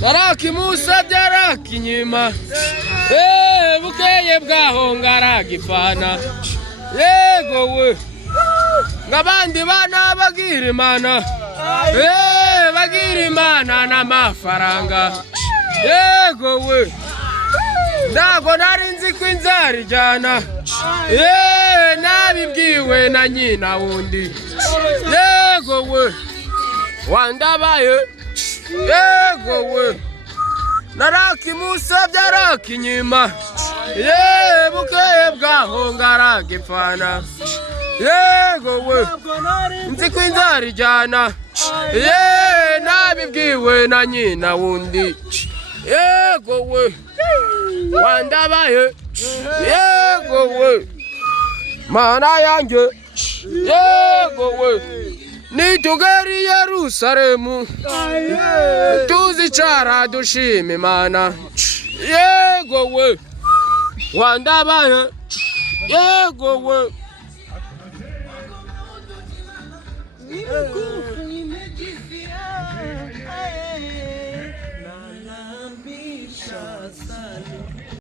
naraki Musa byaraki nyima bukeye bwaho ngaragifana yego we ngabandi bana bagira Imana bagira Imana n'amafaranga yego we ndago narinzi ko inzara ijyana nabibwiwe na nyina wundi yego we wandabaye yego we naraki Musa byaraki nyima bukeye bwaho ngaragifana yego we nzi ko inzara ijyana nabibwiwe na nyina wundi yego we wandabaye yego we mana yanjye yego we nitugeri Yerusalemu tuzicara dushima Imana yego we wandabaye yego we